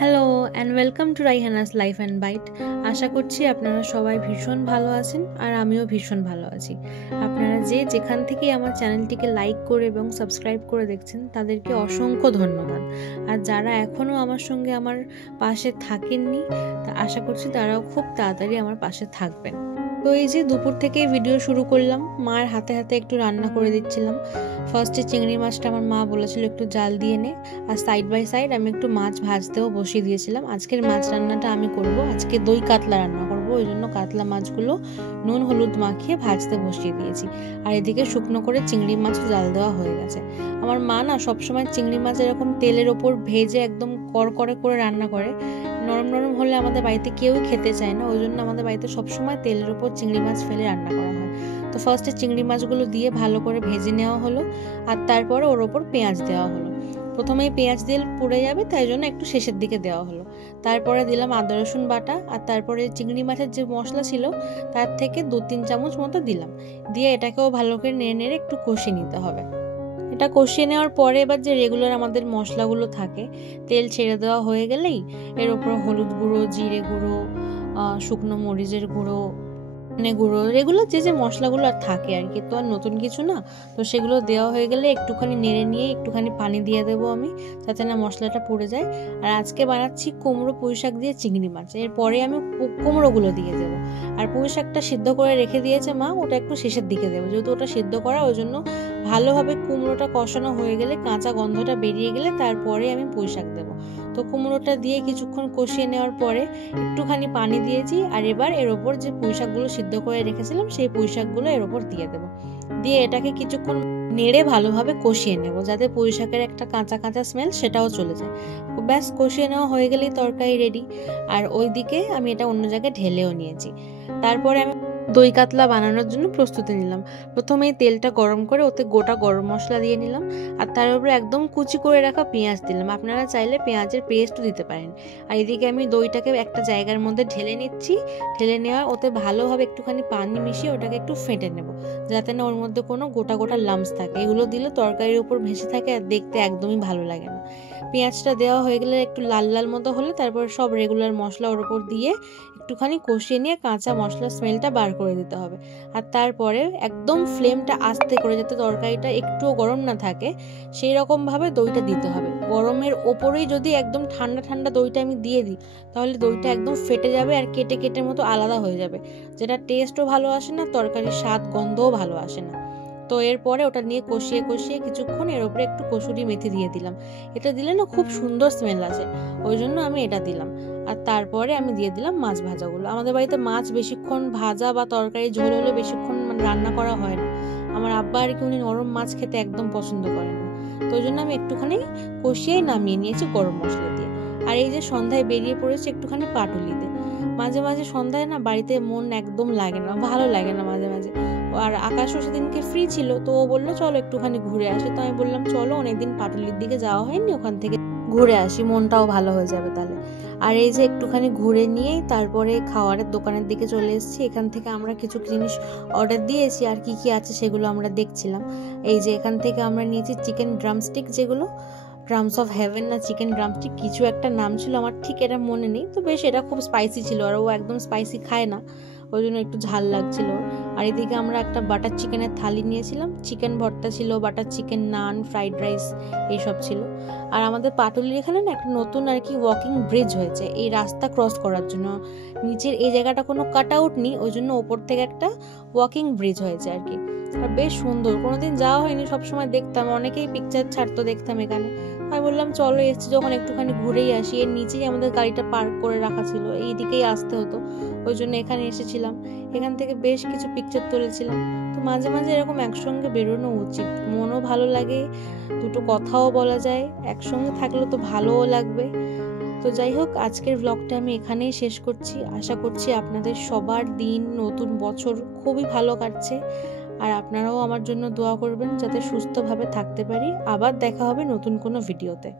Hello and welcome to Raihana's life and bite. আশা করছি আপনারা সবাই ভীষণ ভালো আছেন আর আমিও ভীষণ ভালো আছি। আপনারা যেখান থেকেই আমার চ্যানেলটিকে লাইক করে এবং সাবস্ক্রাইব করে দেখছেন তাদেরকে অসংখ্য ধন্যবাদ। আর যারা এখনও আমার সঙ্গে আমার পাশে থাকেননি তা আশা করছি তারাও খুব তাড়াতাড়ি আমার পাশে থাকবেন। তো এই যে দুপুর থেকে ভিডিও শুরু করলাম, মার হাতে হাতে একটু রান্না করে দিচ্ছিলাম। ফার্স্টে চিংড়ি মাছটা আমার মা বলেছিল একটু জাল দিয়ে নে, আর সাইড বাই সাইড আমি একটু মাছ ভাজতেও বসিয়ে দিয়েছিলাম। আজকের মাছ রান্নাটা আমি করব, আজকে দই কাতলা রান্না করব, ওই জন্য কাতলা মাছগুলো নুন হলুদ মাখিয়ে ভাজতে বসিয়ে দিয়েছি। আর এদিকে শুকনো করে চিংড়ি মাছও জাল দেওয়া হয়ে গেছে। আমার মা না সবসময় চিংড়ি মাছ এরকম তেলের ওপর ভেজে একদম কড়কড়ে করে রান্না করে। নরম নরম হলে আমাদের বাড়িতে কেউই খেতে চায় না, ওই জন্য আমাদের বাড়িতে সবসময় তেলের ওপর চিংড়ি মাছ ফেলে রান্না করা হয়। তো ফার্স্টে চিংড়ি মাছগুলো দিয়ে ভালো করে ভেজে নেওয়া হলো, আর তারপরে ওর ওপর পেঁয়াজ দেওয়া হলো। প্রথমেই পেঁয়াজ দিয়ে পুড়ে যাবে, তাই জন্য একটু শেষের দিকে দেওয়া হলো। তারপরে দিলাম আদা রসুন বাটা, আর তারপরে চিংড়ি মাছের যে মশলা ছিল তার থেকে 2-3 চামচ মতো দিলাম। দিয়ে এটাকেও ভালো করে নেড়ে নেড়ে একটু কষিয়ে নিতে হবে। এটা কষিয়ে নেওয়ার পরে এবার যে রেগুলার আমাদের মশলাগুলো থাকে, তেল ছেড়ে দেওয়া হয়ে গেলেই এর ওপর হলুদ গুঁড়ো, জিরে গুঁড়ো, শুকনো মরিচের গুঁড়ো, গুঁড়ো, রেগুলার যে মশলাগুলো আর থাকে আর কি, তো আর নতুন কিছু না। তো সেগুলো দেওয়া হয়ে গেলে একটুখানি নেড়ে নিয়ে একটুখানি পানি দিয়ে দেবো আমি, যাতে না মশলাটা পুড়ে যায়। আর আজকে বানাচ্ছি কুমড়ো পুঁই শাক দিয়ে চিংড়ি মাছ। এরপরে আমি কুমড়োগুলো দিয়ে দেবো। আর পুঁই শাকটা সিদ্ধ করে রেখে দিয়েছে মা, ওটা একটু শেষের দিকে দেবো, যেহেতু ওটা সিদ্ধ করা, ওই জন্য ভালোভাবে কুমড়োটা কষানো হয়ে গেলে, কাঁচা গন্ধটা বেরিয়ে গেলে তারপরে আমি পুঁই শাক দেবো। তো কুমড়োটা দিয়ে কিছুক্ষণ কষিয়ে নেওয়ার পরে একটুখানি পানি দিয়েছি, আর এবার এর ওপর যে পুঁই শাকগুলো সিদ্ধ করে রেখেছিলাম সেই পুঁই শাকগুলো এর ওপর দিয়ে দেবো। দিয়ে এটাকে কিছুক্ষণ নেড়ে ভালোভাবে কষিয়ে নেব, যাতে পুঁই শাকের একটা কাঁচা কাঁচা স্মেল সেটাও চলে যায়। ব্যাস, কষিয়ে নেওয়া হয়ে গেলেই তরকারি রেডি। আর ওইদিকে আমি এটা অন্য জায়গায় ঢেলেও নিয়েছি। তারপরে আমি দই কাতলা বানানোর জন্য প্রস্তুতি নিলাম। প্রথমেই তেলটা গরম করে ওতে গোটা গরম মশলা দিয়ে নিলাম, আর তার উপরে একদম কুচি করে রাখা পেঁয়াজ দিলাম। আপনারা চাইলে পেঁয়াজের পেস্টও দিতে পারেন। আর এদিকে আমি দইটাকে একটা জায়গার মধ্যে ঢেলে নিচ্ছি। ঢেলে নেওয়ার ওতে ভালোভাবে একটুখানি পানি মিশিয়ে ওটাকে একটু ফেটে নেব, যাতে না ওর মধ্যে কোনো গোটা গোটা লাম্পস থাকে। এগুলো দিলে তরকারির উপর ভেসে থাকে আর দেখতে একদমই ভালো লাগে না। পেঁয়াজটা দেওয়া হয়ে গেলে একটু লাল লাল মতো হলে তারপর সব রেগুলার মশলা ওর উপর দিয়ে একটুখানি কষিয়ে নিয়ে কাঁচা মশলার স্মেলটা বার করে দিতে হবে। আর তারপরে একদম ফ্লেমটা আস্তে করে, যাতে তরকারিটা একটুও গরম না থাকে সেই রকমভাবে দইটা দিতে হবে। গরমের ওপরেই যদি একদম ঠান্ডা ঠান্ডা দইটা আমি দিয়ে দিই, তাহলে দইটা একদম ফেটে যাবে আর কেটে কেটে মতো আলাদা হয়ে যাবে, যেটা টেস্টও ভালো আসে না, তরকারির স্বাদ গন্ধও ভালো আসে না। তো এরপরে ওটা নিয়ে কষিয়ে কষিয়ে কিছুক্ষণ এর উপরে একটু কসুরি মেথি দিয়ে দিলাম। এটা দিলে না খুব সুন্দর স্মেল আসে, ওই জন্য আমি এটা দিলাম। আর তারপরে আমি দিয়ে দিলাম মাছ ভাজাগুলো। আমাদের বাড়িতে মাছ বেশিক্ষণ ভাজা বা তরকারি ঝোল হলে বেশিক্ষণ রান্না করা হয় না। আমার আব্বা আর কি, উনি নরম মাছ খেতে একদম পছন্দ করেন না, তো ওই জন্য আমি একটুখানি কষিয়েই নামিয়ে নিয়েছি গরম মশলা দিয়ে। আর এই যে সন্ধ্যায় বেরিয়ে পড়েছে একটুখানি পাটুলিতে। মাঝে মাঝে সন্ধ্যায় না বাড়িতে মন একদম লাগে না, ভালো লাগে না মাঝে মাঝে। আর আকাশও সেদিনকে ফ্রি ছিল, তো ও বললো চলো একটুখানি ঘুরে আসি। তো আমি বললাম চলো, অনেকদিন পাটুলির দিকে যাওয়া হয়নি, ওখান থেকে ঘুরে আসি, মনটাও ভালো হয়ে যাবে তাহলে। আর এই যে একটুখানি ঘুরে নিয়েই তারপরে খাওয়ারের দোকানের দিকে চলে এসেছি। এখান থেকে আমরা কিছু জিনিস অর্ডার দিয়েছি, আর কি কি আছে সেগুলো আমরা দেখছিলাম। এই যে এখান থেকে আমরা নিয়েছি চিকেন ড্রামস্টিক, যেগুলো ড্রামস অফ হেভেন না চিকেন ড্রামস্টিক কিছু একটা নাম ছিল, আমার ঠিক এটা মনে নেই। তো বেশ, এটা খুব স্পাইসি ছিল, আর ও একদম স্পাইসি খায় না, ওই জন্য একটু ঝাল লাগছিল। আর এদিকে আমরা একটা বাটার চিকেনের থালি নিয়েছিলাম, চিকেন ভর্তা ছিল, বাটার চিকেন, নান, ফ্রাইড রাইস এইসব ছিল। আর আমাদের পাটুলির এখানে না একটা নতুন আর কি ওয়াকিং ব্রিজ হয়েছে এই রাস্তা ক্রস করার জন্য। নিচের এই জায়গাটা কোনো কাট আউট নেই, ওই জন্য ওপর থেকে একটা ওয়াকিং ব্রিজ হয়েছে আর কি। আর বেশ সুন্দর, কোনোদিন যাওয়া হয়নি, সবসময় দেখতাম, অনেকেই পিকচার ছাড়তো দেখতাম এখানে। আমি বললাম চলো, এসছি যখন একটুখানি ঘুরেই আসি। এর নিচেই আমাদের গাড়িটা পার্ক করে রাখা ছিল, এই দিকেই আসতে হতো, ওই জন্য এখানে এসেছিলাম। এখান থেকে বেশ কিছু পিকচার তুলেছিলাম। তো মাঝে মাঝে এরকম একসঙ্গে বেরোনো উচিত, মনও ভালো লাগে, দুটো কথাও বলা যায়, একসঙ্গে থাকলে তো ভালোও লাগবে। তো যাই হোক, আজকের ব্লগটা আমি এখানেই শেষ করছি। আশা করছি আপনাদের সবার দিন, নতুন বছর খুবই ভালো কাটছে। আর আপনারাও আমার জন্য দোয়া করবেন যাতে সুস্থভাবে থাকতে পারি। আবার দেখা হবে নতুন কোনো ভিডিওতে।